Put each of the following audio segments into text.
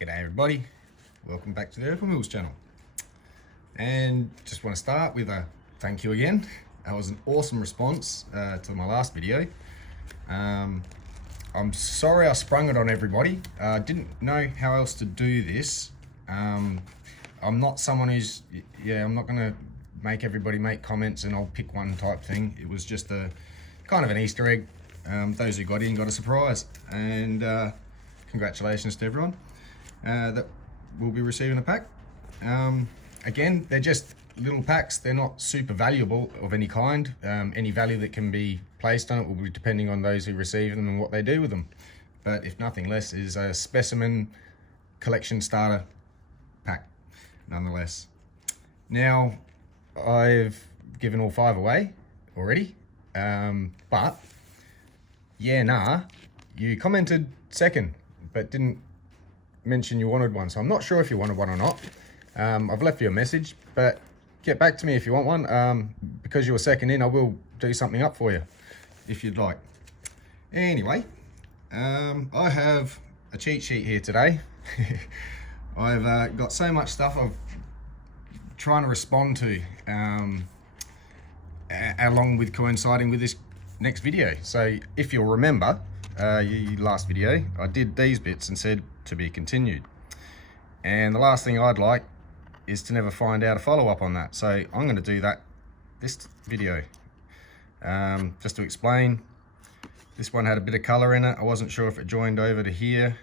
G'day everybody, welcome back to the Opal Mills channel. And just want to start with a thank you again. That was an awesome response to my last video. I'm sorry I sprung it on everybody. I didn't know how else to do this. I'm not someone who's, I'm not going to make everybody make comments and I'll pick one type thing. It was just a kind of an Easter egg. Those who got in got a surprise, and congratulations to everyone that will be receiving a pack. Again, they're just little packs. They're not super valuable of any kind. Any value that can be placed on it will be depending on those who receive them and what they do with them. But if nothing less, is a specimen collection starter pack nonetheless. Now, I've given all 5 away already, but you commented second but didn't mention you wanted one, so I'm not sure if you wanted one or not. I've left you a message, but get back to me if you want one. Because you were second in, I will do something up for you if you'd like. Anyway, I have a cheat sheet here today. I've got so much stuff I'm trying to respond to along with coinciding with this next video. So if you'll remember, last video I did these bits and said to be continued, and the last thing I'd like is to never find out a follow-up on that. So I'm going to do that this video, just to explain. This one had a bit of color in it. I wasn't sure if it joined over to here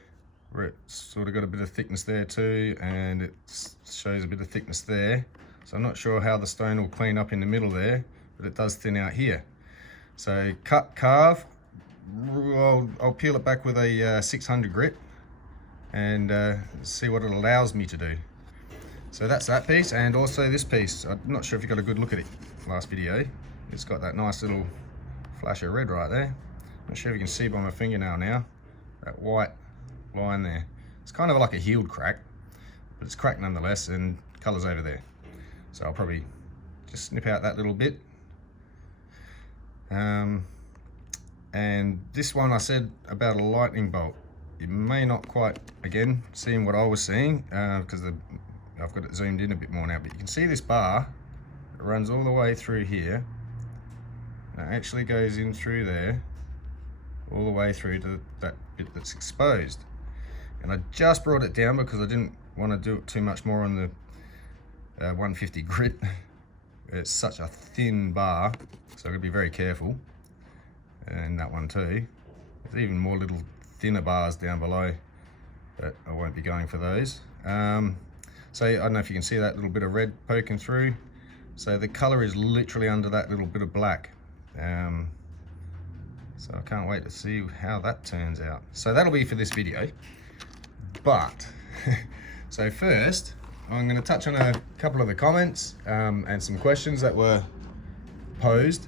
where it's sort of got a bit of thickness there too, and it shows a bit of thickness there, so I'm not sure how the stone will clean up in the middle there, but it does thin out here. So carve, I'll peel it back with a 600 grit and see what it allows me to do. So that's that piece, and also this piece. I'm not sure if you got a good look at it last video. It's got that nice little flash of red right there. Not sure if you can see by my fingernail now, that white line there. It's kind of like a healed crack, but it's cracked nonetheless, and colour's over there. So I'll probably just snip out that little bit. And this one I said about a lightning bolt. You may not quite, again, seeing what I was seeing, because I've got it zoomed in a bit more now, but you can see this bar, it runs all the way through here, and it actually goes in through there, all the way through to that bit that's exposed. And I just brought it down because I didn't want to do it too much more on the 150 grit. It's such a thin bar, so I've got to be very careful. And that one too. There's even more little thinner bars down below, but I won't be going for those. So I don't know if you can see that little bit of red poking through. So the color is literally under that little bit of black. So I can't wait to see how that turns out. So that'll be for this video. But, so first, I'm going to touch on a couple of the comments and some questions that were posed.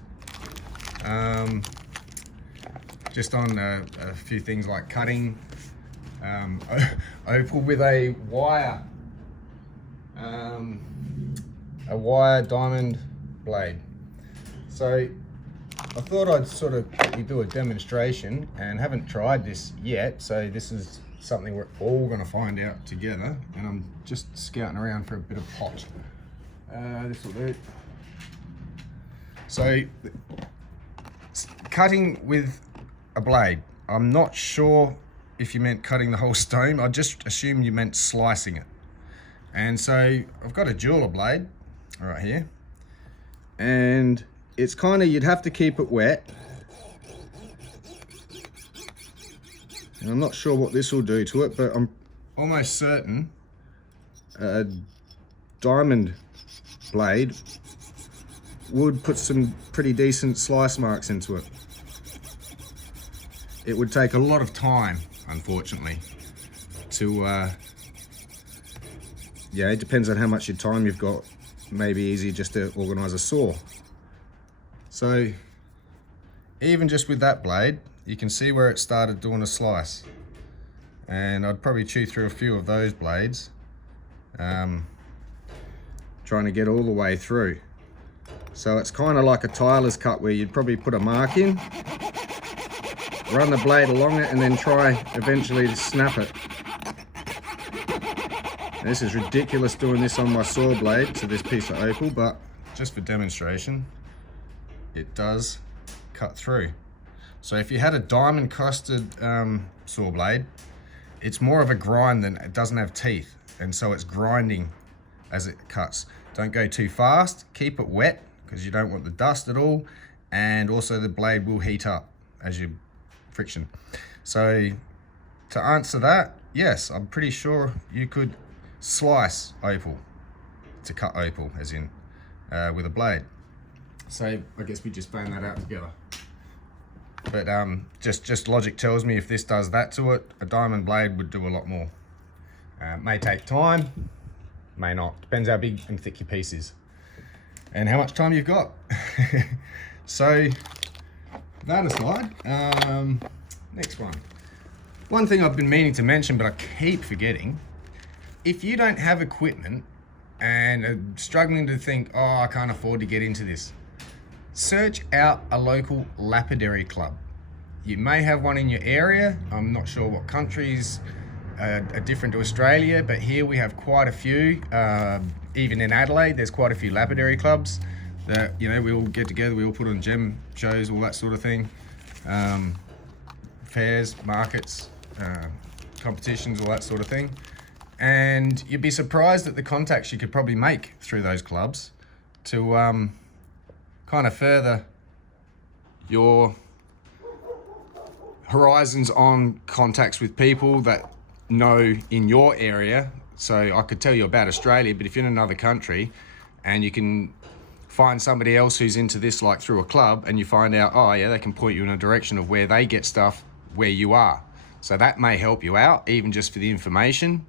Just on a few things like cutting Opal with a wire diamond blade. So I thought I'd sort of quickly do a demonstration, and haven't tried this yet, so this is something we're all going to find out together, and I'm just scouting around for a bit of pot. This will do. So cutting with a blade, I'm not sure if you meant cutting the whole stone. I just assumed you meant slicing it. And so I've got a jeweler blade right here, and it's kind of, you'd have to keep it wet, and I'm not sure what this will do to it, but I'm almost certain a diamond blade would put some pretty decent slice marks into it. It would take a lot of time, unfortunately, to, it depends on how much your time you've got. Maybe easier just to organise a saw. So, even just with that blade, you can see where it started doing a slice. And I'd probably chew through a few of those blades, trying to get all the way through. So it's kind of like a tiler's cut, where you'd probably put a mark in, run the blade along it, and then try eventually to snap it. And this is ridiculous doing this on my saw blade to this piece of opal, but just for demonstration, it does cut through. So if you had a diamond encrusted saw blade, it's more of a grind than it doesn't have teeth, and so it's grinding as it cuts. Don't go too fast, keep it wet because you don't want the dust at all, and also the blade will heat up as you friction. So to answer that, yes, I'm pretty sure you could slice opal to cut opal, as in with a blade. So I guess we just bang that out together. But just logic tells me if this does that to it, a diamond blade would do a lot more. May take time, may not. Depends how big and thick your piece is and how much time you've got. So that aside, next one. One thing I've been meaning to mention, but I keep forgetting. If you don't have equipment and are struggling to think, oh, I can't afford to get into this, search out a local lapidary club. You may have one in your area. I'm not sure what countries are different to Australia, but here we have quite a few. Even in Adelaide, there's quite a few lapidary clubs that, you know, we all get together, we all put on gem shows, all that sort of thing. Fairs, markets, competitions, all that sort of thing. And you'd be surprised at the contacts you could probably make through those clubs to kind of further your horizons on contacts with people that know in your area. So I could tell you about Australia, but if you're in another country and you can find somebody else who's into this, like through a club, and you find out, oh yeah, they can point you in a direction of where they get stuff where you are. So that may help you out, even just for the information.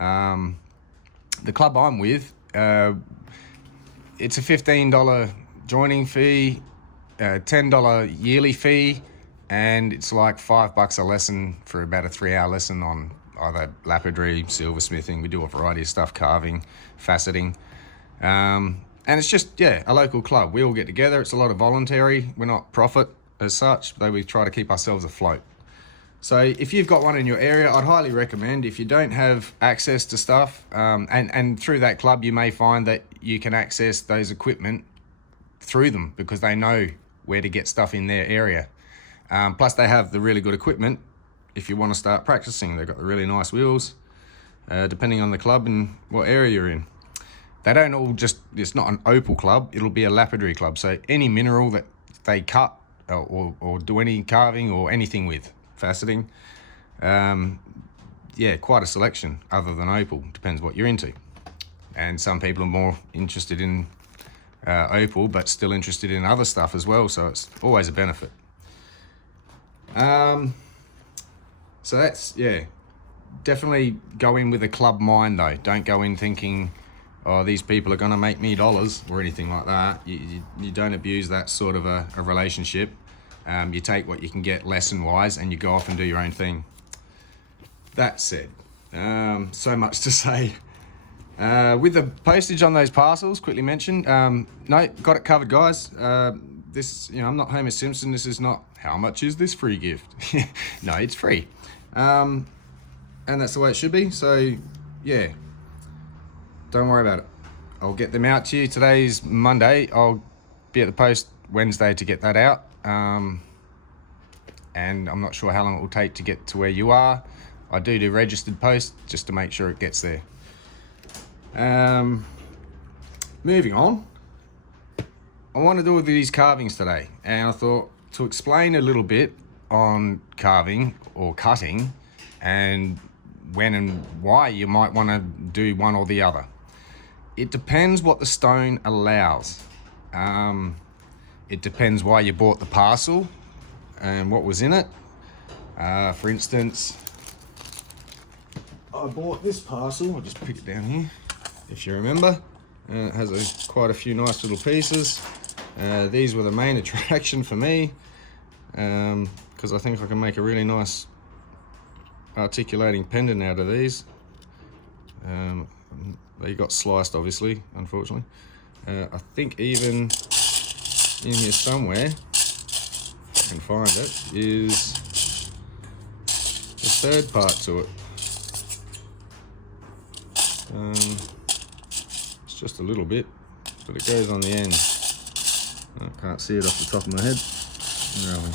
The club I'm with, it's a $15 joining fee, $10 yearly fee, and it's like $5 a lesson for about a 3-hour lesson on either lapidary, silversmithing. We do a variety of stuff, carving, faceting. And it's just, yeah, a local club. We all get together. It's a lot of voluntary. We're not profit as such, though we try to keep ourselves afloat. So if you've got one in your area, I'd highly recommend. If you don't have access to stuff, and through that club, you may find that you can access those equipment through them because they know where to get stuff in their area. Plus they have the really good equipment if you want to start practicing. They've got the really nice wheels, depending on the club and what area you're in. They don't all just, it's not an opal club, it'll be a lapidary club. So any mineral that they cut or do any carving or anything with, faceting, yeah, quite a selection other than opal, depends what you're into. And some people are more interested in opal, but still interested in other stuff as well, so it's always a benefit. So that's, yeah, definitely go in with a club mind though. Don't go in thinking, oh, these people are going to make me dollars or anything like that. You don't abuse that sort of a relationship. You take what you can get lesson wise and you go off and do your own thing. That said, so much to say. With the postage on those parcels, quickly mention, no, got it covered, guys. This, you know, I'm not Homer Simpson. This is not, how much is this free gift? No, it's free. And that's the way it should be. So yeah, don't worry about it. I'll get them out to you. Today's Monday. I'll be at the post Wednesday to get that out. And I'm not sure how long it will take to get to where you are. I do registered post just to make sure it gets there. Moving on, I want to do these carvings today, and I thought to explain a little bit on carving or cutting and when and why you might want to do one or the other. It depends what the stone allows. It depends why you bought the parcel and what was in it. For instance, I bought this parcel. I'll just pick it down here, if you remember. It has quite a few nice little pieces. These were the main attraction for me, because I think I can make a really nice articulating pendant out of these. They got sliced, obviously, unfortunately. I think even in here somewhere, if I can find it, is the third part to it. It's just a little bit, but it goes on the end. I can't see it off the top of my head. Where are we?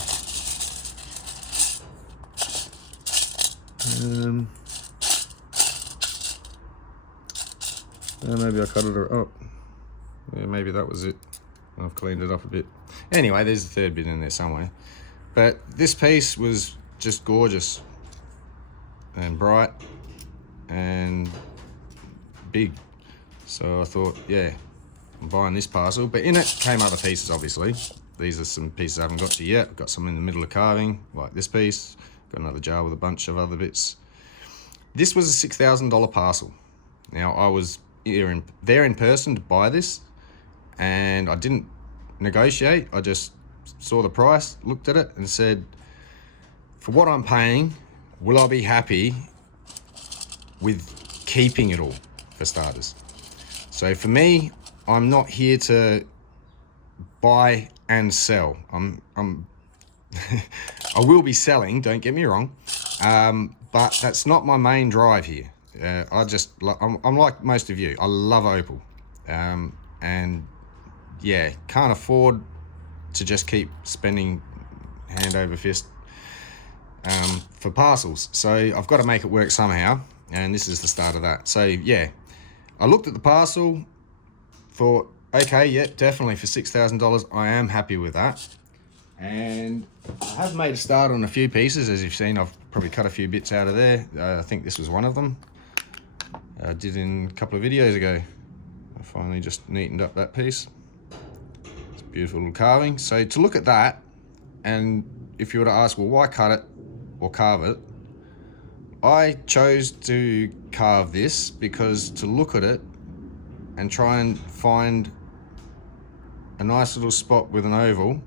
Maybe I cut it. Oh, yeah, maybe that was it. I've cleaned it up a bit. Anyway, there's a third bit in there somewhere. But this piece was just gorgeous and bright and big. So I thought, yeah, I'm buying this parcel. But in it came other pieces, obviously. These are some pieces I haven't got to yet. I've got some in the middle of carving, like this piece. Got another jar with a bunch of other bits. This was a $6,000 parcel. Now, I was there in person to buy this, and I didn't negotiate. I just saw the price, looked at it, and said, for what I'm paying, will I be happy with keeping it all, for starters? So for me, I'm not here to buy and sell. I will be selling, don't get me wrong, but that's not my main drive here. I'm like most of you. I love Opal, and yeah, can't afford to just keep spending hand over fist for parcels. So I've got to make it work somehow, and this is the start of that. So yeah, I looked at the parcel, thought, okay, yeah, definitely for $6,000, I am happy with that. And I have made a start on a few pieces. As you've seen, I've probably cut a few bits out of there. I think this was one of them. I did in a couple of videos ago. I finally just neatened up that piece. It's a beautiful little carving. So to look at that, and if you were to ask, well, why cut it or carve it? I chose to carve this because to look at it and try and find a nice little spot with an oval,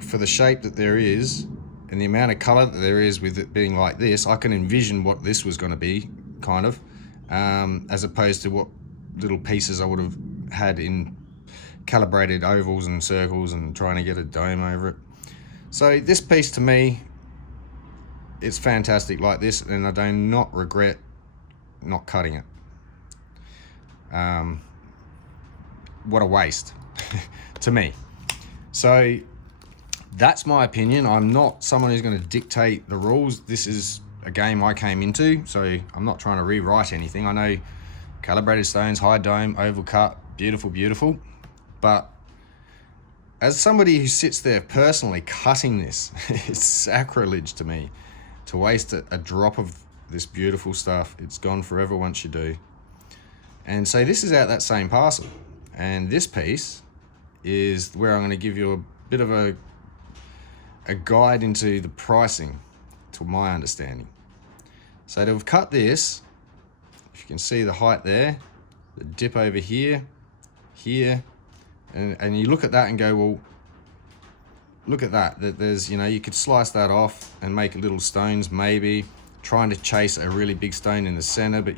for the shape that there is and the amount of color that there is with it being like this, I can envision what this was going to be, kind of, as opposed to what little pieces I would have had in calibrated ovals and circles and trying to get a dome over it. So this piece to me, it's fantastic like this, and I do not regret not cutting it. What a waste to me. So that's my opinion. I'm not someone who's going to dictate the rules. This is a game I came into, so I'm not trying to rewrite anything. I know calibrated stones, high dome, oval cut, beautiful, beautiful. But as somebody who sits there personally cutting this, it's sacrilege to me to waste a drop of this beautiful stuff. It's gone forever once you do. And so this is out that same parcel. And this piece is where I'm going to give you a bit of a guide into the pricing, to my understanding. So to have cut this, if you can see the height there, the dip over here, here, and you look at that and go, well, look at that. There's, you could slice that off and make little stones, maybe trying to chase a really big stone in the center, but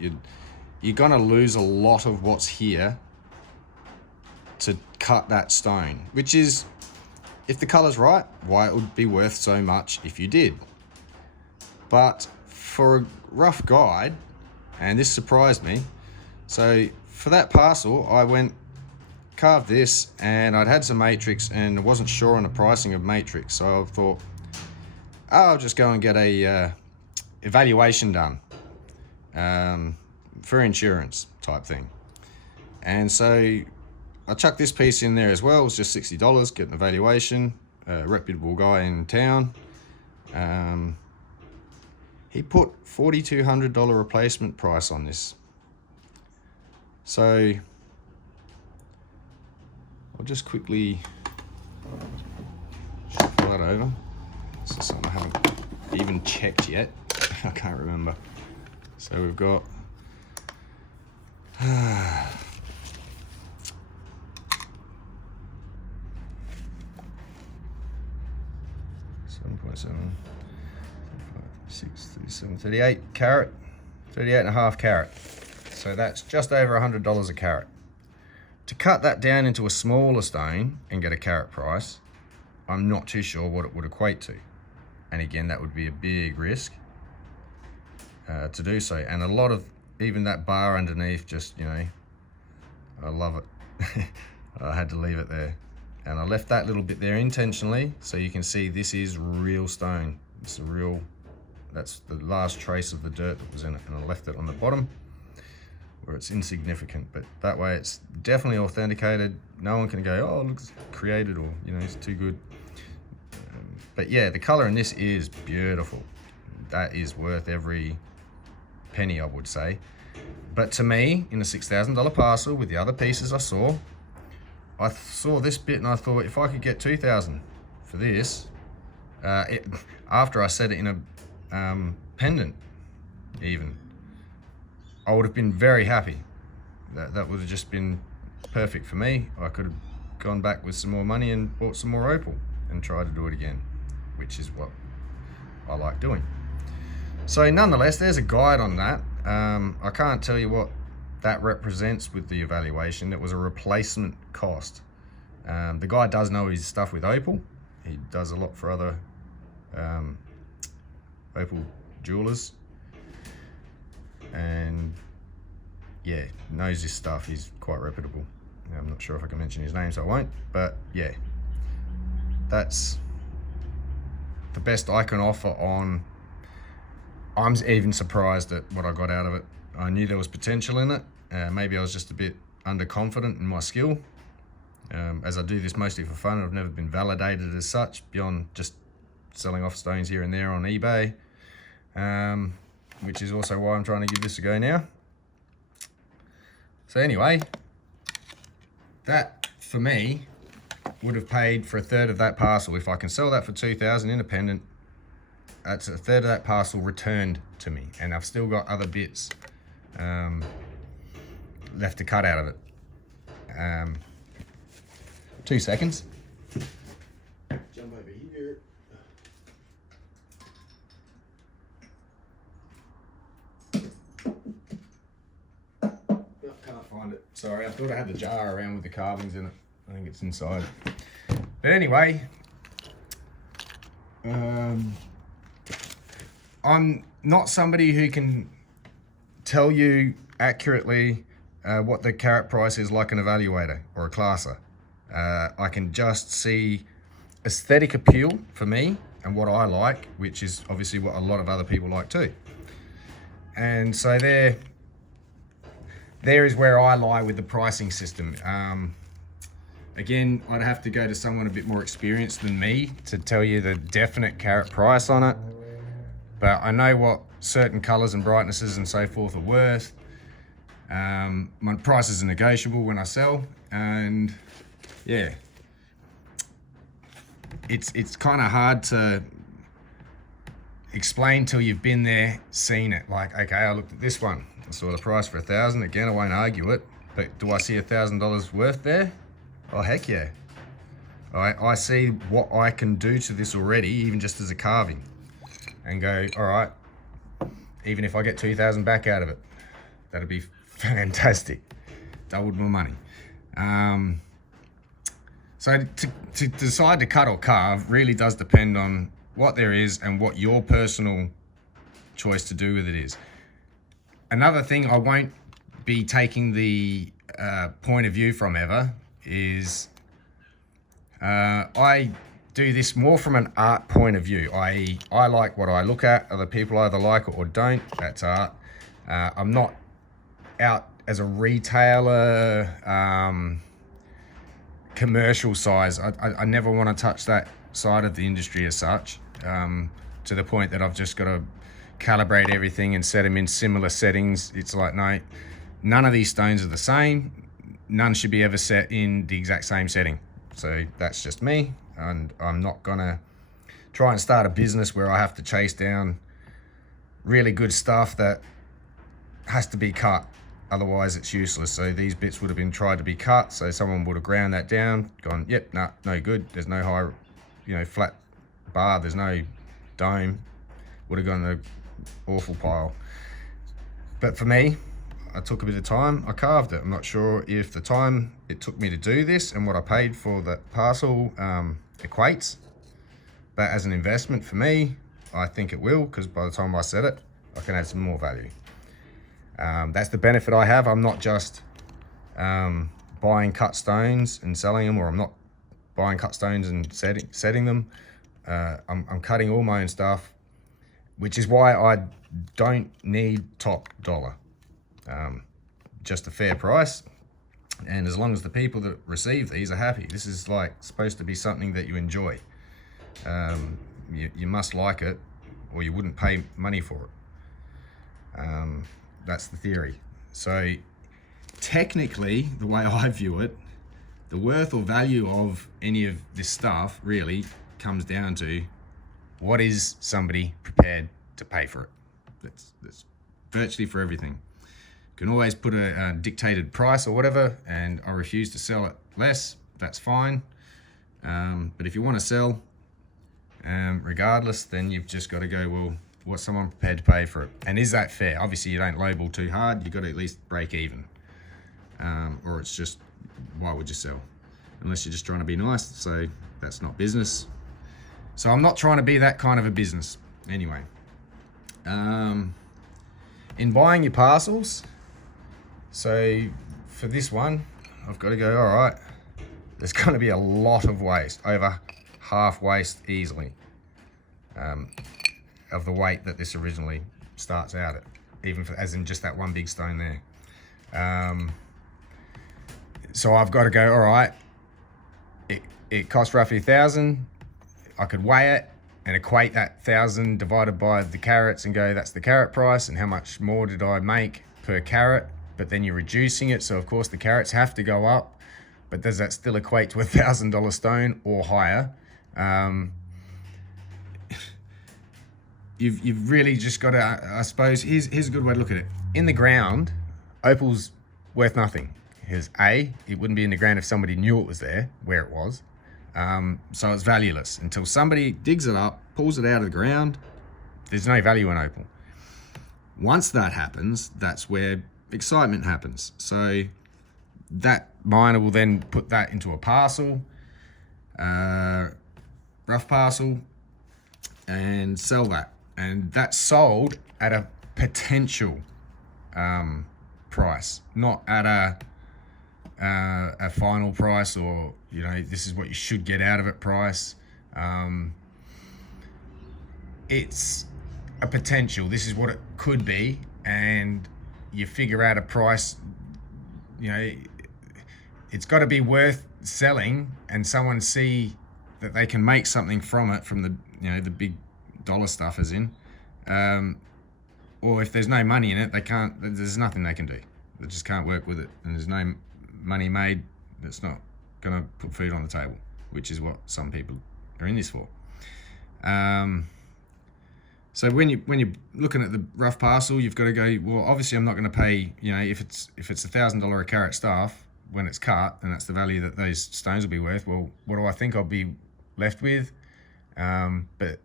you're gonna lose a lot of what's here to cut that stone, which is, if the color's right, why it would be worth so much if you did. But for a rough guide, and this surprised me, so for that parcel, I went, carved this, and I'd had some matrix and I wasn't sure on the pricing of matrix, so I thought, I'll just go and get a evaluation done for insurance type thing. And so I chucked this piece in there as well. It was just $60, get an evaluation, a reputable guy in town. He put $4,200 replacement price on this. So I'll just quickly shuffle that over. This is something I haven't even checked yet. I can't remember. So we've got 7.7, 6, 37, 38 carat, 38.5 carat. So that's just over $100 a carat. To cut that down into a smaller stone and get a carat price, I'm not too sure what it would equate to. And again, that would be a big risk. to do so. And a lot of, even that bar underneath, just, you know, I love it. I had to leave it there. And I left that little bit there intentionally, so you can see this is real stone. It's a real, that's the last trace of the dirt that was in it, and I left it on the bottom where it's insignificant, but that way it's definitely authenticated. No one can go, oh, it looks created, or, you know, it's too good. But yeah, the color in this is beautiful. That is worth every penny, I would say. But to me, in a $6,000 parcel with the other pieces I saw this bit and I thought, if I could get 2,000 for this, after I set it in a pendant even, I would have been very happy. That would have just been perfect for me. I could have gone back with some more money and bought some more opal and tried to do it again, which is what I like doing. So nonetheless, there's a guide on that. I can't tell you what that represents with the evaluation. It was a replacement cost. The guy does know his stuff with opal. He does a lot for other opal jewelers, and yeah, knows his stuff. He's quite reputable. I'm not sure if I can mention his name, so I won't, but yeah, that's the best I can offer on. I'm even surprised at what I got out of it. I knew there was potential in it. Maybe I was just a bit underconfident in my skill. As I do this mostly for fun, I've never been validated as such, beyond just selling off stones here and there on eBay, which is also why I'm trying to give this a go now. So anyway, that for me would have paid for a third of that parcel. If I can sell that for 2,000 independent, that's a third of that parcel returned to me, and I've still got other bits left to cut out of it. 2 seconds. Jump over here. Can't find it. Sorry, I thought I had the jar around with the carvings in it. I think it's inside. But anyway, I'm not somebody who can tell you accurately what the carat price is like an evaluator or a classer. I can just see aesthetic appeal for me and what I like, which is obviously what a lot of other people like too. And so there is where I lie with the pricing system. Again, I'd have to go to someone a bit more experienced than me to tell you the definite carat price on it. But I know what certain colors and brightnesses and so forth are worth. My prices are negotiable when I sell, and yeah, it's kind of hard to explain till you've been there, seen it. Like, okay, I looked at this one, I saw the price for 1,000. Again, I won't argue it, but do I see $1,000 worth there? Oh, heck yeah. I see what I can do to this already, even just as a carving, and go, all right, even if I get 2,000 back out of it, that'd be fantastic. Doubled my money. So to decide to cut or carve really does depend on what there is and what your personal choice to do with it is. Another thing I won't be taking the point of view from ever is I do this more from an art point of view. I like what I look at. Other people either like it or don't. That's art. I'm not out as a retailer, commercial size. I never want to touch that side of the industry as such, to the point that I've just got to calibrate everything and set them in similar settings. It's like, no, none of these stones are the same. None should be ever set in the exact same setting. So that's just me, and I'm not gonna try and start a business where I have to chase down really good stuff that has to be cut. Otherwise it's useless. So these bits would have been tried to be cut, so someone would have ground that down, gone, yep, nah, no good. There's no high, flat bar, there's no dome. Would have gone in an awful pile. But for me, I took a bit of time, I carved it. I'm not sure if the time it took me to do this and what I paid for the parcel equates, but as an investment for me, I think it will, because by the time I set it, I can add some more value. That's the benefit I have. I'm not just buying cut stones and selling them, or I'm not buying cut stones and setting them. I'm cutting all my own stuff, which is why I don't need top dollar. Just a fair price, and as long as the people that receive these are happy. This is like supposed to be something that you enjoy. You must like it, or you wouldn't pay money for it. That's the theory. So technically, the way I view it, the worth or value of any of this stuff really comes down to what is somebody prepared to pay for it. That's virtually for everything. You can always put a dictated price or whatever, and I refuse to sell it less. That's fine. But if you want to sell, regardless, then you've just got to go, well, what's someone prepared to pay for it? And is that fair? Obviously, you don't lowball too hard. You've got to at least break even. Or it's just, why would you sell? Unless you're just trying to be nice. So that's not business. So I'm not trying to be that kind of a business. Anyway. In buying your parcels, so for this one, I've got to go, all right, there's going to be a lot of waste, over half waste easily, of the weight that this originally starts out at, even for, as in just that one big stone there. So I've got to go, all right, it costs roughly 1,000. I could weigh it and equate that 1,000 divided by the carats and go, that's the carat price, and how much more did I make per carat? But then you're reducing it, so of course the carats have to go up, but does that still equate to $1,000 stone or higher? You've really just got to, I suppose, here's a good way to look at it. In the ground, opal's worth nothing. Here's A, it wouldn't be in the ground if somebody knew it was there, where it was. So it's valueless. Until somebody digs it up, pulls it out of the ground, there's no value in opal. Once that happens, that's where excitement happens. So that miner will then put that into a parcel, rough parcel, and sell that. And that's sold at a potential price, not at a final price, or, you know, this is what you should get out of it price. It's a potential. This is what it could be, and you figure out a price. You know, it's got to be worth selling, and someone see that they can make something from it, from the, you know, the big dollar stuff as in, or if there's no money in it, they can't, there's nothing they can do. They just can't work with it, and there's no money made that's not going to put food on the table, which is what some people are in this for. So when you're looking at the rough parcel, you've got to go, well, obviously I'm not going to pay, you know, if it's $1,000 a carat stuff when it's cut, and that's the value that those stones will be worth. Well, what do I think I'll be left with? But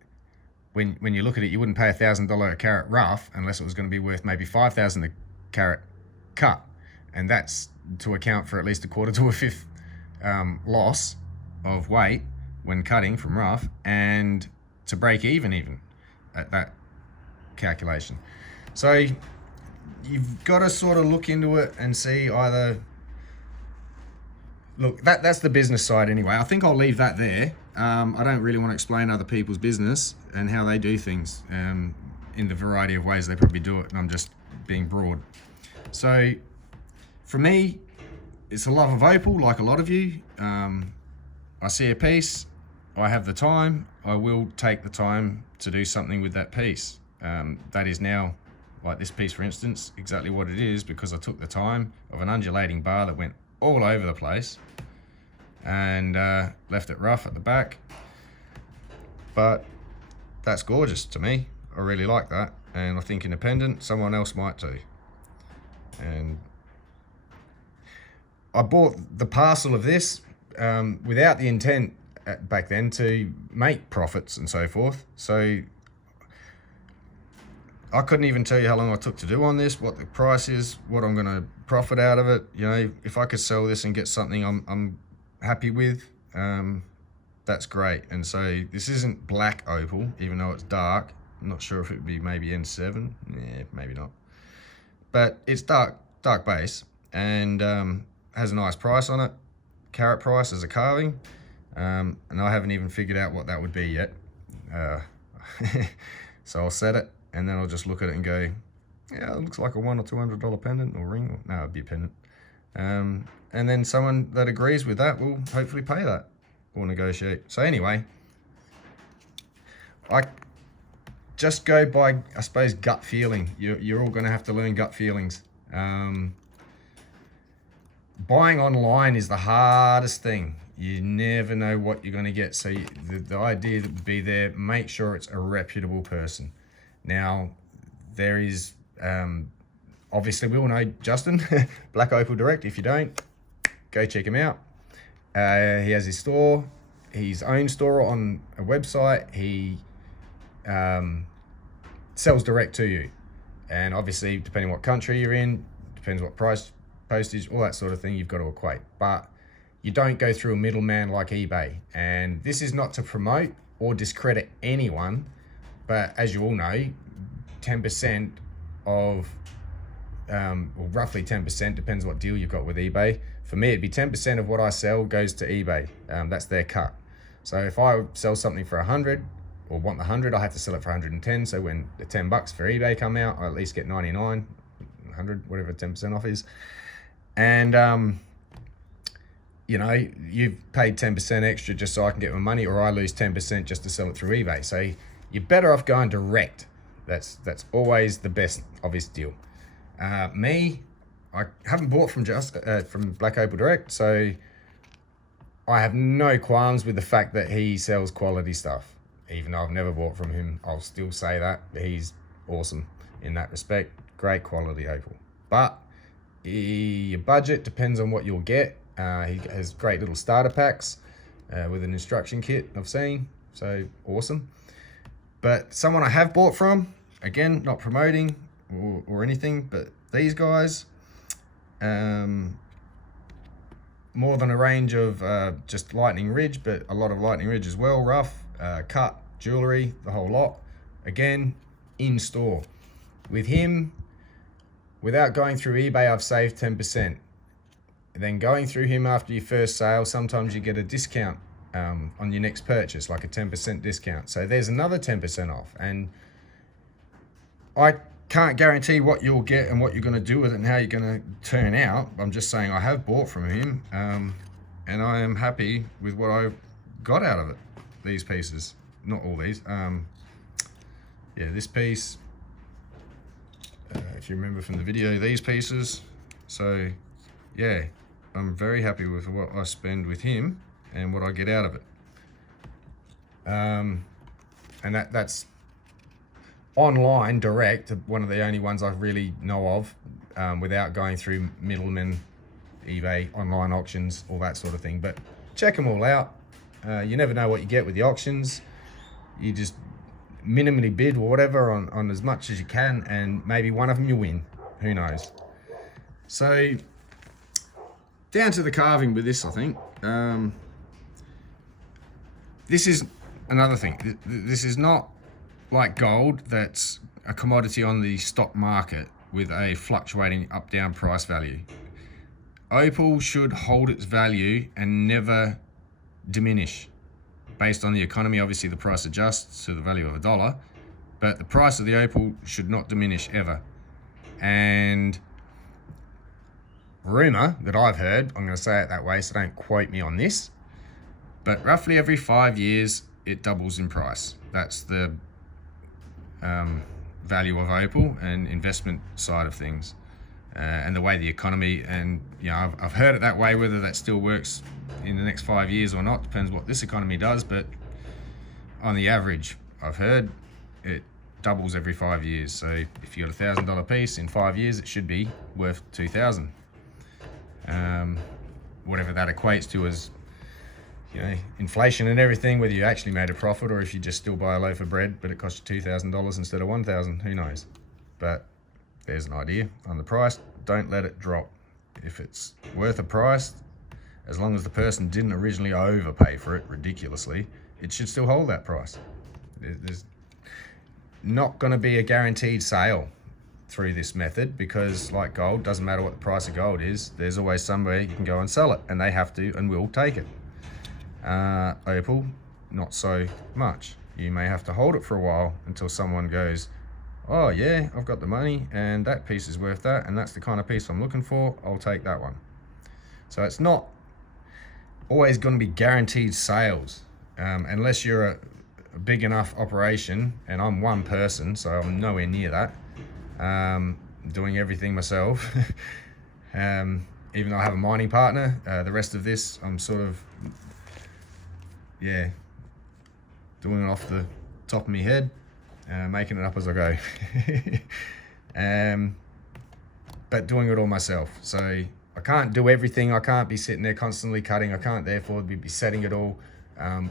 when you look at it, you wouldn't pay $1,000 a carat rough unless it was going to be worth maybe 5,000 a carat cut, and that's to account for at least a quarter to a fifth loss of weight when cutting from rough, and to break even at that calculation. So you've got to sort of look into it and see either, look, that's the business side anyway. I think I'll leave that there. I don't really want to explain other people's business and how they do things in the variety of ways they probably do it, and I'm just being broad. So for me, it's a love of opal, like a lot of you. I see a piece, I have the time, I will take the time to do something with that piece. That is now, like this piece for instance, exactly what it is, because I took the time of an undulating bar that went all over the place and left it rough at the back. But that's gorgeous to me. I really like that, and I think independent, someone else might too. And I bought the parcel of this without the intent back then to make profits and so forth. So I couldn't even tell you how long I took to do on this, what the price is, what I'm going to profit out of it. You know, if I could sell this and get something I'm happy with, that's great. And so this isn't black opal, even though it's dark. not sure if it would be maybe N7. Yeah, maybe not. But it's dark base, and has a nice price on it. Carat price as a carving. And I haven't even figured out what that would be yet. So I'll set it, and then I'll just look at it and go, yeah, it looks like a $100 or $200 pendant or ring. No, it'd be a pendant. And then someone that agrees with that will hopefully pay that or negotiate. So anyway, I just go by, I suppose, gut feeling. You're all going to have to learn gut feelings. Buying online is the hardest thing. You never know what you're going to get. So the idea that would be there, make sure it's a reputable person. Now, there is, obviously we all know Justin, Black Opal Direct. If you don't, go check him out. He has his store, his own store on a website. He sells direct to you. And obviously, depending what country you're in, depends what price, postage, all that sort of thing, you've got to equate. But you don't go through a middleman like eBay. And this is not to promote or discredit anyone, but as you all know, 10% of, well, roughly 10%, depends what deal you've got with eBay. For me, it'd be 10% of what I sell goes to eBay. That's their cut. So if I sell something for 100 or want the 100, I have to sell it for 110. So when the 10 bucks for eBay come out, I at least get 99, 100, whatever 10% off is. And, you know, you've paid 10% extra just so I can get my money, or I lose 10% just to sell it through eBay. So you're better off going direct. That's always the best obvious deal. Me, I haven't bought from Black Opal Direct, so I have no qualms with the fact that he sells quality stuff. Even though I've never bought from him, I'll still say that he's awesome in that respect. Great quality opal. But your budget depends on what you'll get. He has great little starter packs with an instruction kit I've seen, so awesome. But someone I have bought from, again, not promoting or anything, but these guys, more than a range of just lightning ridge, but a lot of lightning ridge as well, rough, cut, jewelry, the whole lot. Again, in store. With him, without going through eBay, I've saved 10%. Then going through him after your first sale, sometimes you get a discount on your next purchase, like a 10% discount. So there's another 10% off. And I can't guarantee what you'll get and what you're going to do with it and how you're going to turn out. I'm just saying I have bought from him, and I am happy with what I got out of it. These pieces, not all these. Yeah, this piece, if you remember from the video, these pieces. So yeah, I'm very happy with what I spend with him and what I get out of it. And that's online direct, one of the only ones I really know of, without going through middlemen, eBay, online auctions, all that sort of thing. But check them all out. You never know what you get with the auctions. You just minimally bid or whatever on as much as you can, and maybe one of them you win. Who knows? So down to the carving with this, I think. This is another thing. This is not like gold, that's a commodity on the stock market with a fluctuating up-down price value. Opal should hold its value and never diminish. Based on the economy, obviously the price adjusts to the value of $1, but the price of the opal should not diminish ever. And rumor that I've heard, I'm going to say it that way, so don't quote me on this, but roughly every 5 years it doubles in price. That's the value of opal and investment side of things, and the way the economy, and you know, I've heard it that way. Whether that still works in the next 5 years or not depends what this economy does, but on the average I've heard it doubles every 5 years. So if you got $1,000 piece, in 5 years it should be worth 2,000. Whatever that equates to as, you know, inflation and everything, whether you actually made a profit or if you just still buy a loaf of bread but it cost you $2,000 instead of 1,000, who knows? But there's an idea on the price. Don't let it drop. If it's worth a price, as long as the person didn't originally overpay for it ridiculously, it should still hold that price. There's not going to be a guaranteed sale through this method, because like gold, doesn't matter what the price of gold is, there's always somewhere you can go and sell it, and they have to and will take it. Opal, not so much. You may have to hold it for a while until someone goes, oh yeah, I've got the money and that piece is worth that, and that's the kind of piece I'm looking for, I'll take that one. So it's not always going to be guaranteed sales, unless you're a big enough operation, and I'm one person, so I'm nowhere near that. Doing everything myself. Even though I have a mining partner, the rest of this I'm sort of, yeah, doing it off the top of my head, making it up as I go. But doing it all myself, so I can't do everything. I can't be sitting there constantly cutting. I can't therefore be setting it all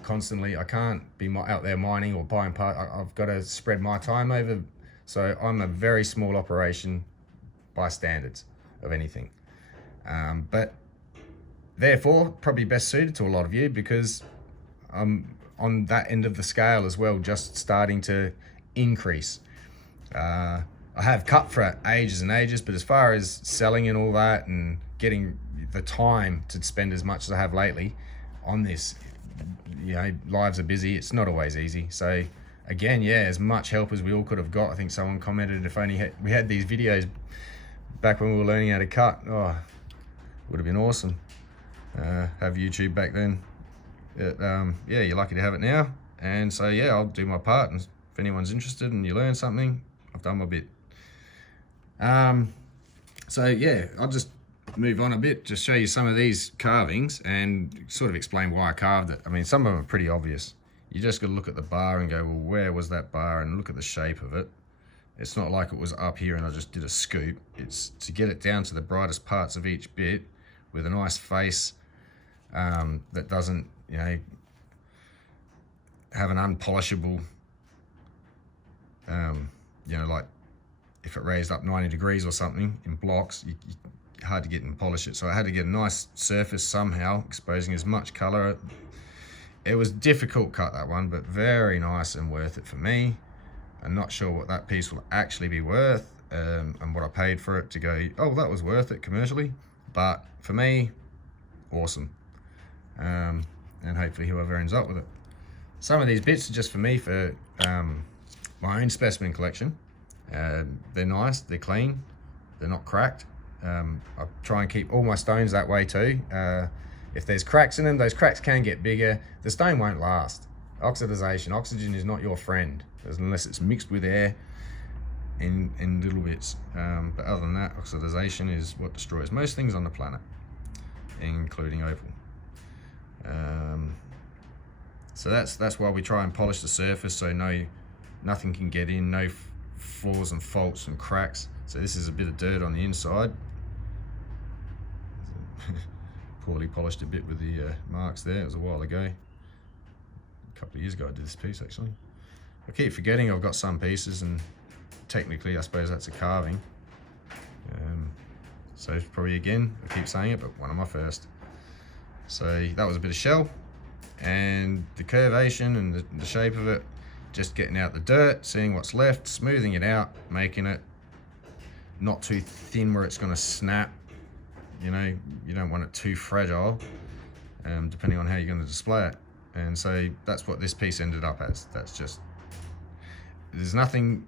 constantly. I can't be out there mining or buying parts. I've got to spread my time over. So I'm a very small operation by standards of anything. But therefore, probably best suited to a lot of you, because I'm on that end of the scale as well, just starting to increase. I have cut for ages and ages, but as far as selling and all that and getting the time to spend as much as I have lately on this, you know, lives are busy. It's not always easy. So again, yeah, as much help as we all could have got. I think someone commented, if only we had these videos back when we were learning how to cut, oh, would have been awesome. Have YouTube back then. Yeah, you're lucky to have it now. And so yeah, I'll do my part, and if anyone's interested and you learn something, I've done my bit. So yeah, I'll just move on a bit, just show you some of these carvings and sort of explain why I carved it. I mean, some of them are pretty obvious. You just got to look at the bar and go, well, where was that bar, and look at the shape of it. It's not like it was up here and I just did a scoop. It's to get it down to the brightest parts of each bit with a nice face that doesn't, you know, have an unpolishable, you know, like if it raised up 90 degrees or something in blocks, hard to get and polish it. So I had to get a nice surface somehow, exposing as much color. It was difficult cut, that one, but very nice and worth it for me. I'm not sure what that piece will actually be worth, and what I paid for it to go, oh, that was worth it commercially. But for me, awesome. And hopefully whoever ends up with it. Some of these bits are just for me, for my own specimen collection. They're nice, they're clean, they're not cracked. I try and keep all my stones that way too. If there's cracks in them, those cracks can get bigger. The stone won't last. Oxidization, oxygen is not your friend, unless it's mixed with air in little bits. But other than that, oxidization is what destroys most things on the planet, including opal. So that's why we try and polish the surface, so nothing can get in, no flaws and faults and cracks. So this is a bit of dirt on the inside. Poorly polished a bit with the marks there. It was a while ago. A couple of years ago I did this piece actually. I keep forgetting I've got some pieces, and technically I suppose that's a carving. So probably, again, I keep saying it, but one of my first. So that was a bit of shell, and the curvation and the shape of it, just getting out the dirt, seeing what's left, smoothing it out, making it not too thin where it's going to snap. You know, you don't want it too fragile, depending on how you're going to display it. And so that's what this piece ended up as. That's just, there's nothing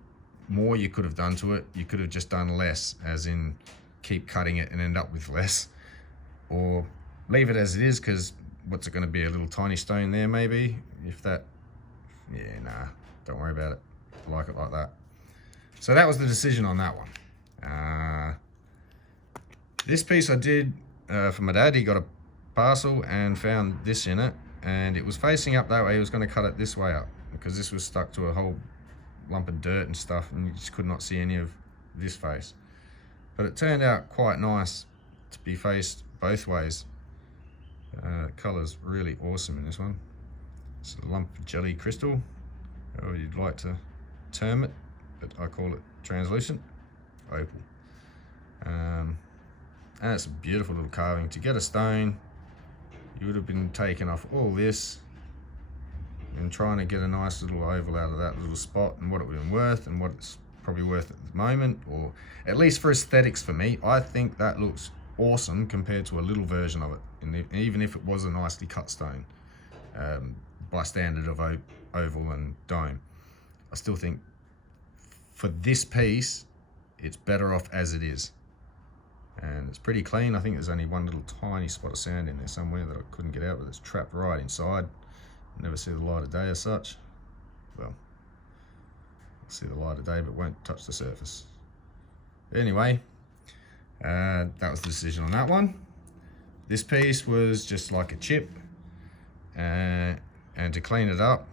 more you could have done to it. You could have just done less, as in keep cutting it and end up with less, or leave it as it is, because what's it going to be, a little tiny stone there maybe, if that. Yeah, nah, don't worry about it. I like it like that. So that was the decision on that one. This piece I did for my dad. He got a parcel and found this in it, and it was facing up that way. He was going to cut it this way up, because this was stuck to a whole lump of dirt and stuff, and you just could not see any of this face. But it turned out quite nice to be faced both ways. Colour's really awesome in this one. It's a lump of jelly crystal, however you'd like to term it, but I call it translucent opal. And it's a beautiful little carving. To get a stone, you would have been taking off all this, and trying to get a nice little oval out of that little spot and what it would have been worth and what it's probably worth at the moment, or at least for aesthetics for me. I think that looks awesome compared to a little version of it, and even if it was a nicely cut stone by standard of oval and dome. I still think for this piece it's better off as it is, and it's pretty clean. I think there's only one little tiny spot of sand in there somewhere that I couldn't get out, but it's trapped right inside. Never see the light of day as such. Well, I'll see the light of day but won't touch the surface. Anyway, that was the decision on that one. This piece was just like a chip, and to clean it up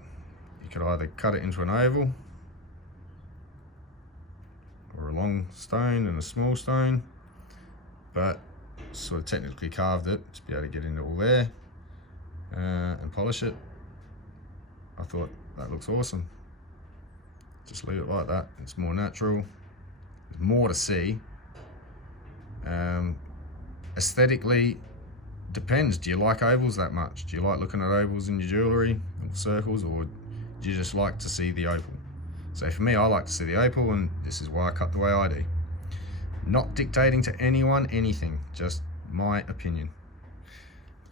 you could either cut it into an oval or a long stone and a small stone, but sort of technically carved it to be able to get into all there and polish it. I thought that looks awesome. Just leave it like that. It's more natural. There's more to see. Aesthetically, depends. Do you like ovals that much? Do you like looking at ovals in your jewellery, or circles, or do you just like to see the opal? So for me, I like to see the opal, and this is why I cut the way I do. Not dictating to anyone anything, just my opinion.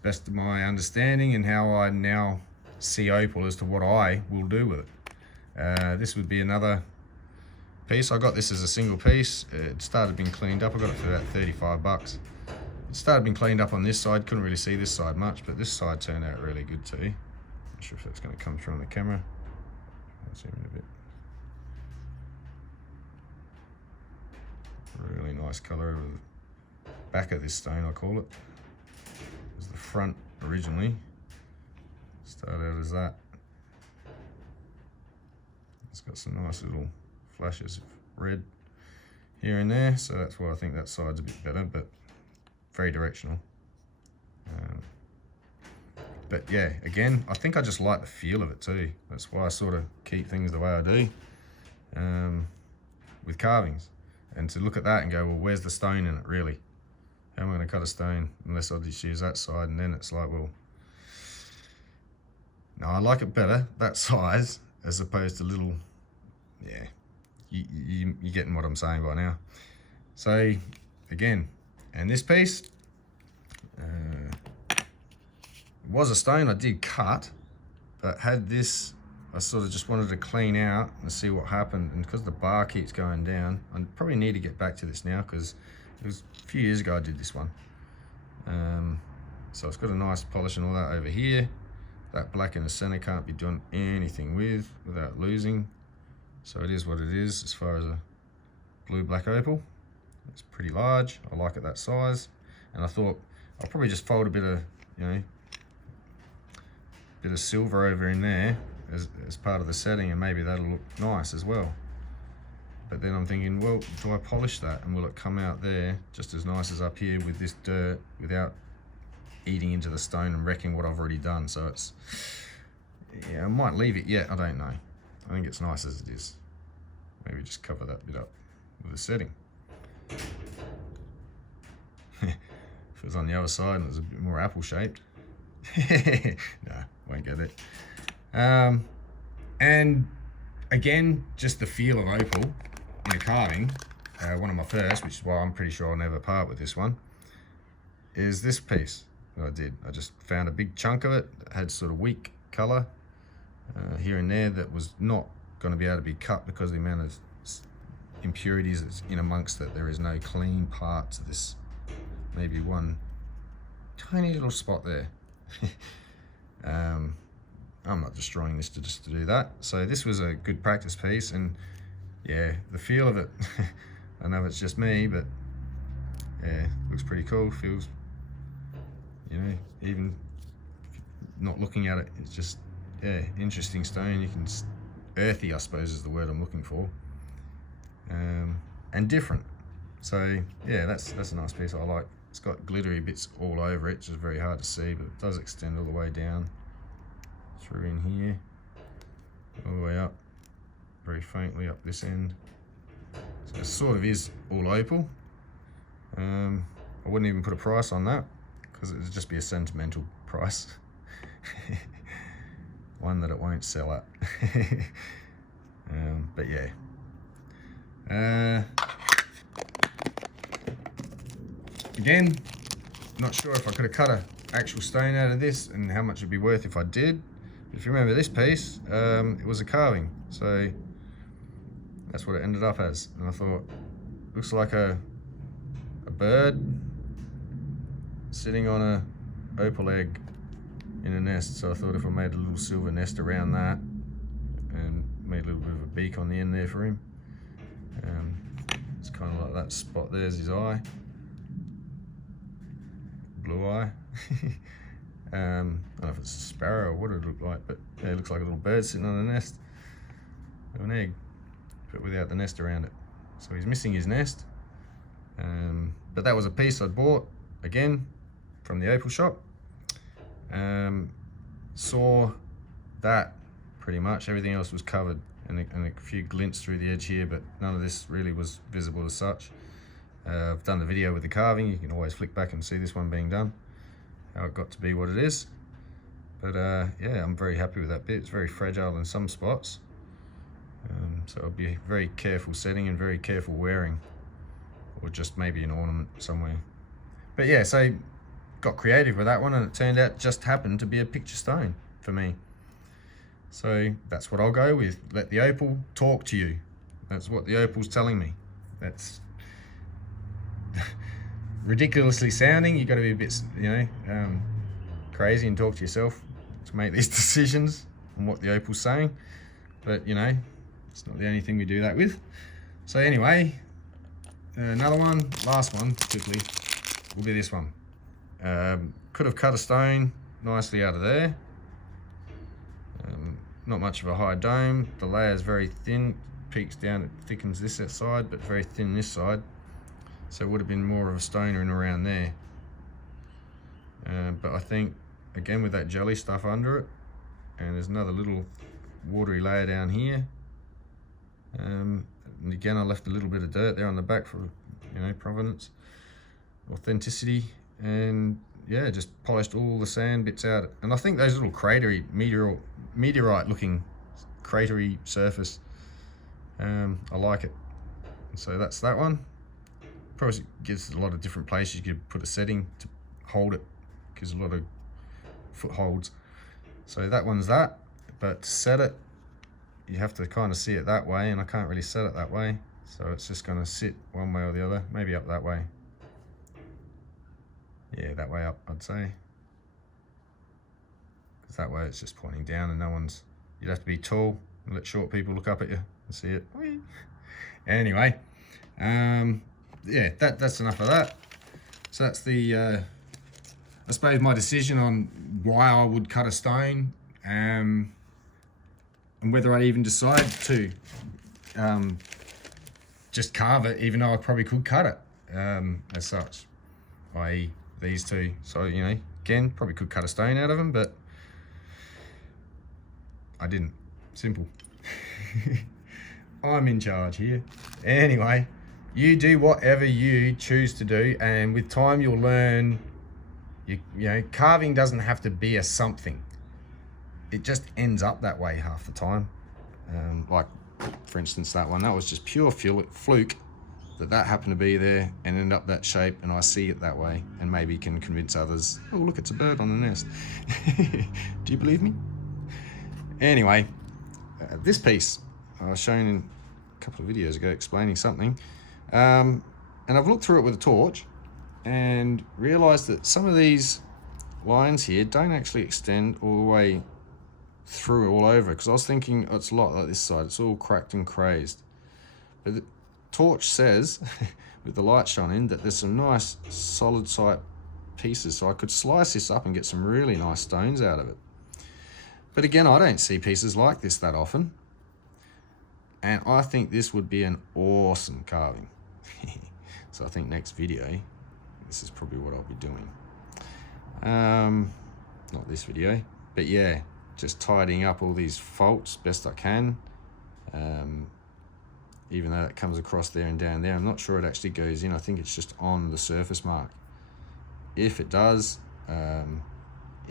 Best of my understanding and how I now see opal as to what I will do with it. This would be another piece. I got this as a single piece. It started being cleaned up. I got it for about 35 bucks. It started being cleaned up on this side. Couldn't really see this side much, but this side turned out really good too. Not sure if that's going to come through on the camera. I'll zoom in a bit. Really nice colour over the back of this stone, I call it. It was the front originally. Started out as that. It's got some nice little flashes of red here and there, so that's why I think that side's a bit better, but very directional. But yeah, again, I think I just like the feel of it too. That's why I sort of keep things the way I do with carvings. And to look at that and go, well, where's the stone in it really? How am I going to cut a stone unless I just use that side? And then it's like, well, no, I like it better, that size, as opposed to little, yeah, you're getting what I'm saying by now. So again, and this piece was a stone I did cut, but had this, I sort of just wanted to clean out and see what happened. And because the bar keeps going down, I probably need to get back to this now, because it was a few years ago I did this one. So it's got a nice polish and all that over here. That black in the center can't be done anything without losing. So it is what it is as far as a blue-black opal. It's pretty large. I like it that size. And I thought I'll probably just fold a bit of, bit of silver over in there as part of the setting, and maybe that'll look nice as well. But then I'm thinking, well, do I polish that, and will it come out there just as nice as up here with this dirt without eating into the stone and wrecking what I've already done? So it's, yeah, I might leave it yet, I don't know. I think it's nice as it is. Maybe just cover that bit up with a setting. If it was on the other side and it was a bit more apple shaped. No, won't go there. And again, just the feel of opal in a carving, one of my first, which is why I'm pretty sure I'll never part with this one, is this piece that I did. I just found a big chunk of it that had sort of weak colour here and there that was not going to be able to be cut because of the amount of impurities that's in amongst it. There is no clean parts of this. Maybe one tiny little spot there. I'm not destroying this just to do that. So this was a good practice piece, and yeah, the feel of it, I know it's just me, but yeah, looks pretty cool. Feels, even not looking at it, it's just, yeah, interesting stone. You can, earthy I suppose is the word I'm looking for, and different. So yeah, that's a nice piece I like. It's got glittery bits all over it, which is very hard to see, but it does extend all the way down through in here, all the way up, very faintly up this end. So it sort of is all opal. I wouldn't even put a price on that, because it would just be a sentimental price. one that it won't sell at. But yeah. Again, not sure if I could have cut an actual stone out of this and how much it'd be worth if I did. But if you remember this piece, it was a carving, so that's what it ended up as. And I thought, looks like a bird sitting on a opal egg in a nest. So I thought if I made a little silver nest around that and made a little bit of a beak on the end there for him. It's kind of like that spot there's his eye. Blue eye. I don't know if it's a sparrow or what it looked like, but yeah, it looks like a little bird sitting on a nest of an egg, but without the nest around it. So he's missing his nest. But that was a piece I'd bought, again, from the opal shop. Saw that pretty much, everything else was covered, and a few glints through the edge here, but none of this really was visible as such. I've done the video with the carving. You can always flick back and see this one being done, how it got to be what it is. But yeah, I'm very happy with that bit. It's very fragile in some spots, so I'll be very careful setting and very careful wearing, or just maybe an ornament somewhere. But yeah, so got creative with that one, and it turned out just happened to be a picture stone for me. So that's what I'll go with. Let the opal talk to you. That's what the opal's telling me. That's ridiculously sounding. You got to be a bit, crazy and talk to yourself to make these decisions on what the opal's saying. But it's not the only thing we do that with. So anyway, another one, last one particularly, will be this one. Could have cut a stone nicely out of there. Not much of a high dome. The layer is very thin, peaks down, it thickens this side, but very thin this side. So it would have been more of a stone in around there. But I think, again, with that jelly stuff under it, and there's another little watery layer down here. And again, I left a little bit of dirt there on the back for, provenance, authenticity, and yeah, just polished all the sand bits out. And I think those little cratery, meteorite looking cratery surface, I like it. So that's that one. Probably gives a lot of different places you could put a setting to hold it, gives a lot of footholds. So that one's that, but to set it, you have to kind of see it that way, and I can't really set it that way. So it's just gonna sit one way or the other, maybe up that way. Yeah, that way up, I'd say. Because that way it's just pointing down and no one's, you'd have to be tall and let short people look up at you and see it. Anyway, yeah, that's enough of that. So that's the, I suppose my decision on why I would cut a stone, and whether I even decide to just carve it, even though I probably could cut it as such, i.e. these two. So, again, probably could cut a stone out of them, but I didn't. Simple. I'm in charge here. Anyway, you do whatever you choose to do, and with time you'll learn, carving doesn't have to be a something. It just ends up that way half the time. Like, for instance, that one, that was just pure fluke that happened to be there and end up that shape, and I see it that way, and maybe can convince others, oh look, it's a bird on the nest. Do you believe me? Anyway, this piece I was shown in a couple of videos ago explaining something, and I've looked through it with a torch and realized that some of these lines here don't actually extend all the way through all over, because I was thinking it's a lot like this side, it's all cracked and crazed, but the torch says with the light shining that there's some nice solid side pieces, so I could slice this up and get some really nice stones out of it. But again, I don't see pieces like this that often, and I think this would be an awesome carving. So I think next video, this is probably what I'll be doing. Not this video, but yeah, just tidying up all these faults best I can. Even though it comes across there and down there, I'm not sure it actually goes in. I think it's just on the surface mark. If it does,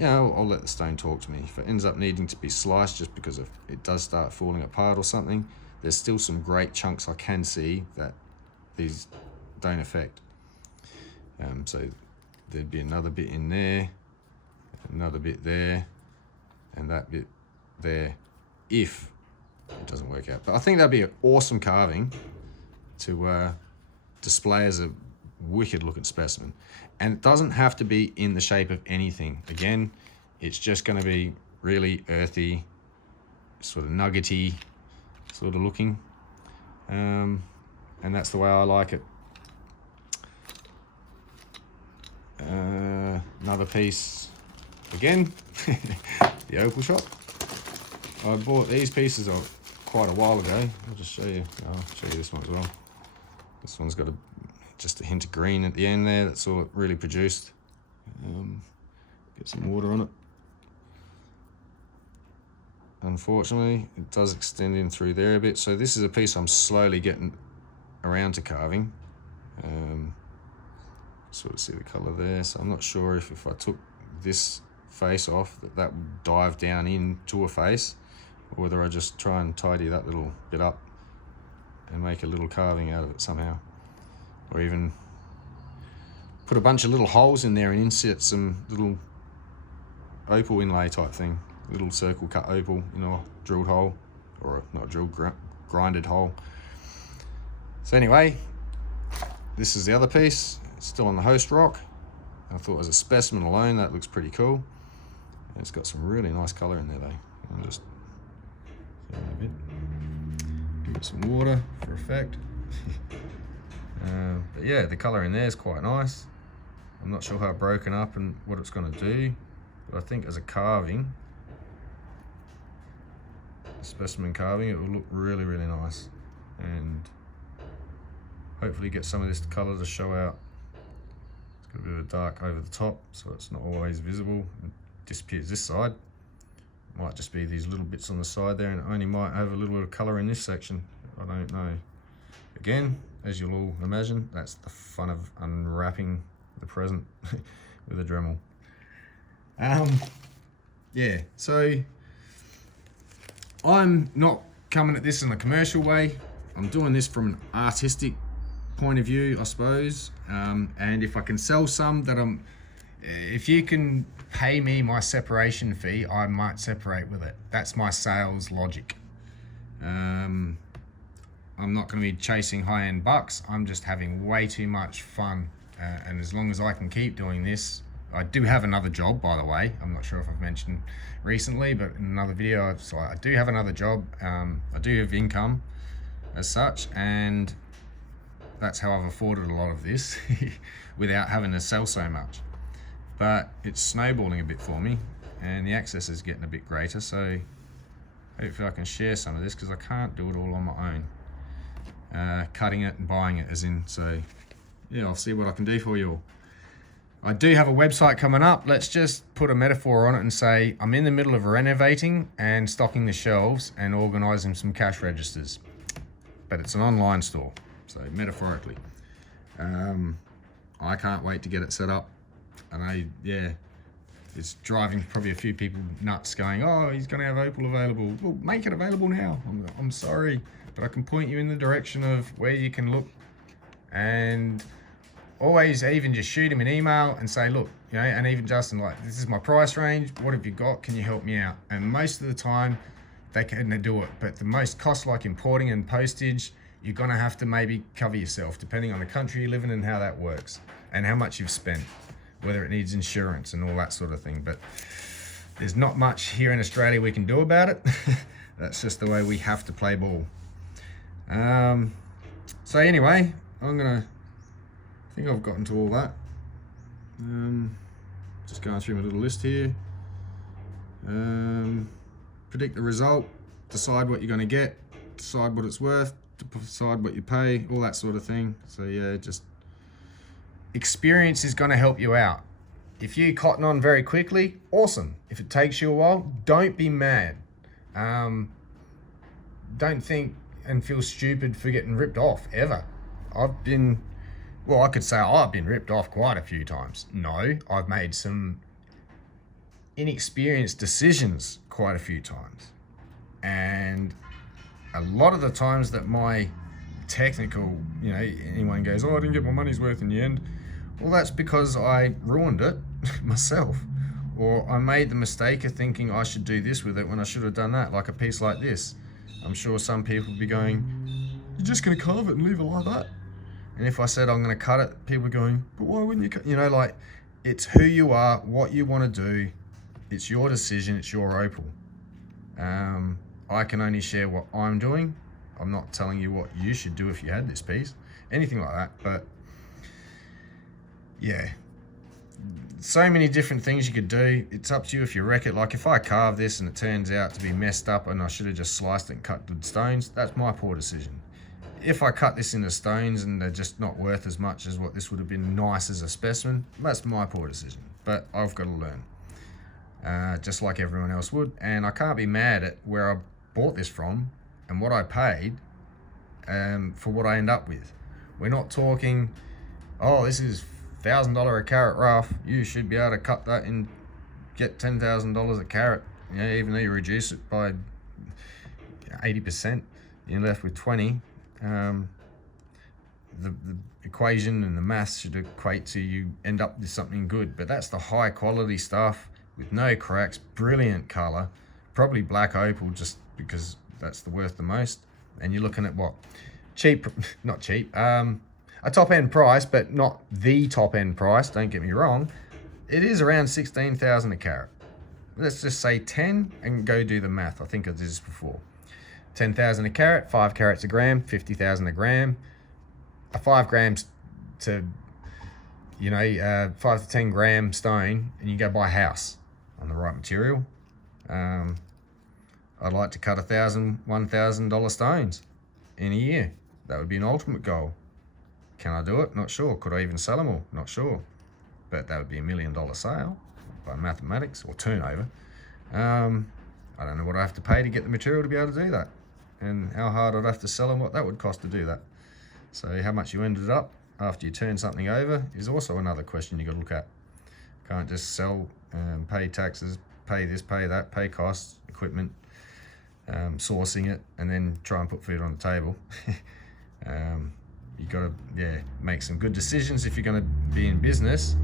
yeah, I'll let the stone talk to me. If it ends up needing to be sliced just because it does start falling apart or something, there's still some great chunks I can see that these don't affect. So there'd be another bit in there, another bit there, and that bit there, if it doesn't work out. But I think that'd be an awesome carving to display as a wicked looking specimen. And it doesn't have to be in the shape of anything. Again, it's just going to be really earthy, sort of nuggety sort of looking, and that's the way I like it. Another piece again. The Opal shop. I bought these pieces quite a while ago. I'll just show you. I'll show you this one as well. This one's got just a hint of green at the end there. That's all it really produced. Get some water on it. Unfortunately, it does extend in through there a bit. So this is a piece I'm slowly getting around to carving. Sort of see the color there. So I'm not sure if I took this face off, that would dive down into a face, or whether I just try and tidy that little bit up and make a little carving out of it somehow. Or even put a bunch of little holes in there and insert some little opal inlay type thing. Little circle cut opal, you know, drilled hole, or not drilled, grinded hole. So anyway, this is the other piece. It's still on the host rock. I thought as a specimen alone, that looks pretty cool. And it's got some really nice color in there though. I'll just a bit. Give it some water for effect. But yeah, the color in there is quite nice. I'm not sure how broken up and what it's going to do, but I think as a carving, a specimen carving, it will look really, really nice, and hopefully get some of this color to show out. It's got a bit of dark over the top, so it's not always visible. It disappears this side. It might just be these little bits on the side there, and it only might have a little bit of color in this section. I don't know. Again, as you'll all imagine, that's the fun of unwrapping the present with a Dremel. Yeah, so I'm not coming at this in a commercial way. I'm doing this from an artistic point of view, I suppose. And if I can sell some if you can pay me my separation fee, I might separate with it. That's my sales logic. I'm not going to be chasing high-end bucks. I'm just having way too much fun. And as long as I can keep doing this, I do have another job, by the way. I'm not sure if I've mentioned recently, but in another video, so I do have another job. I do have income as such, and that's how I've afforded a lot of this without having to sell so much. But it's snowballing a bit for me, and the access is getting a bit greater, so hopefully I can share some of this, because I can't do it all on my own. Cutting it and buying it as in, so yeah, I'll see what I can do for you all. I do have a website coming up. Let's just put a metaphor on it and say I'm in the middle of renovating and stocking the shelves and organising some cash registers. But it's an online store, so metaphorically. I can't wait to get it set up. And yeah, it's driving probably a few people nuts going, oh, he's going to have Opal available. Well, make it available now. I'm sorry, but I can point you in the direction of where you can look. And always even just shoot him an email and say, look, you know, and even Justin, like, this is my price range. What have you got? Can you help me out? And most of the time they can do it. But the most costs, like importing and postage, you're going to have to maybe cover yourself, depending on the country you live in and how that works and how much you've spent, whether it needs insurance and all that sort of thing. But there's not much here in Australia we can do about it. That's just the way we have to play ball. So anyway, I think I've gotten to all that. Just going through my little list here. Predict the result, decide what you're going to get, decide what it's worth, decide what you pay, all that sort of thing. So yeah, just experience is going to help you out. If you cotton on very quickly, awesome. If it takes you a while, don't be mad. Don't think and feel stupid for getting ripped off, ever. I've been ripped off quite a few times. No, I've made some inexperienced decisions quite a few times. And a lot of the times that my technical, anyone goes, oh, I didn't get my money's worth in the end. Well, that's because I ruined it myself. Or I made the mistake of thinking I should do this with it when I should have done that, like a piece like this. I'm sure some people would be going, you're just going to carve it and leave it like that? And if I said I'm going to cut it, people are going, but why wouldn't you cut? Like, it's who you are, what you want to do. It's your decision, it's your opal. I can only share what I'm doing. I'm not telling you what you should do if you had this piece, anything like that. But yeah, so many different things you could do. It's up to you if you wreck it. Like if I carve this and it turns out to be messed up and I should have just sliced it and cut the stones, that's my poor decision. If I cut this into stones and they're just not worth as much as what this would have been nice as a specimen, that's my poor decision. But I've got to learn, just like everyone else would. And I can't be mad at where I bought this from and what I paid for what I end up with. We're not talking, oh, this is $1,000 a carat rough. You should be able to cut that and get $10,000 a carat. Even though you reduce it by 80%, you're left with 20. The equation and the maths should equate to you end up with something good. But that's the high quality stuff with no cracks, brilliant color, probably black opal just because that's the worth the most. And you're looking at what? Cheap, not cheap, a top end price, but not the top end price, don't get me wrong. It is around 16,000 a carat. Let's just say 10 and go do the math. I think I did this before. 10,000 a carat, 5 carats a gram, 50,000 a gram. A 5 grams to, 5 to 10 gram stone, and you go buy a house on the right material. I'd like to cut $1,000 stones in a year. That would be an ultimate goal. Can I do it? Not sure. Could I even sell them all? Not sure. But that would be $1 million sale by mathematics or turnover. I don't know what I have to pay to get the material to be able to do that, and how hard I'd have to sell and what that would cost to do that. So how much you ended up after you turn something over is also another question you got to look at. Can't just sell, pay taxes, pay this, pay that, pay costs, equipment, sourcing it, and then try and put food on the table. You got to make some good decisions if you're going to be in business,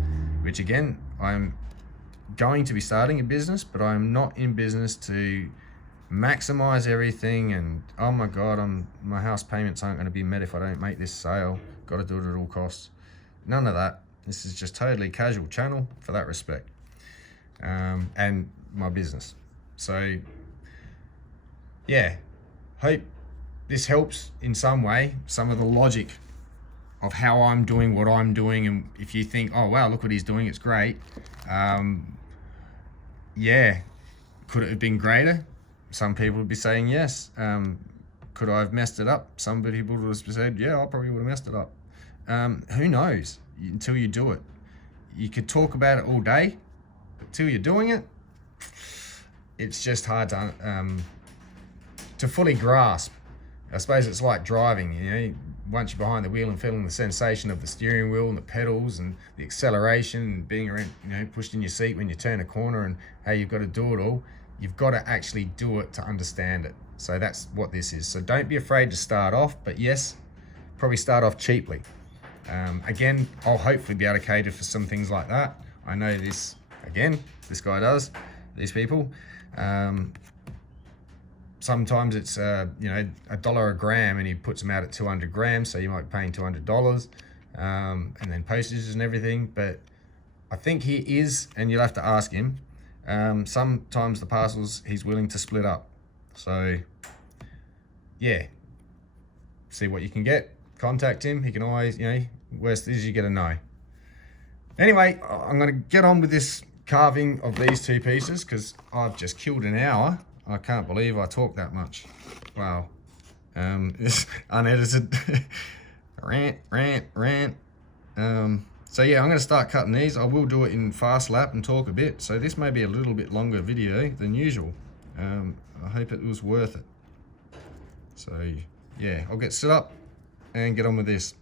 which again, I'm going to be starting a business, but I'm not in business to maximize everything and oh my god, my house payments aren't going to be met if I don't make this sale, got to do it at all costs. None of that. This is just totally casual channel for that respect, and my business. So yeah, hope this helps in some way, some of the logic of how I'm doing what I'm doing. And if you think, oh wow, look what he's doing, it's great, yeah, could it have been greater? Some people would be saying yes. Could I have messed it up? Some people would have said, yeah, I probably would have messed it up. Who knows until you do it? You could talk about it all day, but until you're doing it, it's just hard to fully grasp. I suppose it's like driving, once you're behind the wheel and feeling the sensation of the steering wheel and the pedals and the acceleration and being around, pushed in your seat when you turn a corner and how you've got to do it all. You've got to actually do it to understand it. So that's what this is. So don't be afraid to start off, but yes, probably start off cheaply. Again, I'll hopefully be able to cater for some things like that. I know this guy does, these people. Sometimes it's $1 a gram and he puts them out at 200 grams, so you might be paying $200, and then postages and everything. But I think he is, and you'll have to ask him, sometimes the parcels he's willing to split up. So yeah, see what you can get, contact him. He can always, worst is you get a no. Anyway, I'm going to get on with this carving of these two pieces because I've just killed an hour. I can't believe I talk that much. Wow. It's unedited. rant. So yeah, I'm going to start cutting these. I will do it in fast lap and talk a bit. So this may be a little bit longer video than usual. I hope it was worth it. So yeah, I'll get set up and get on with this.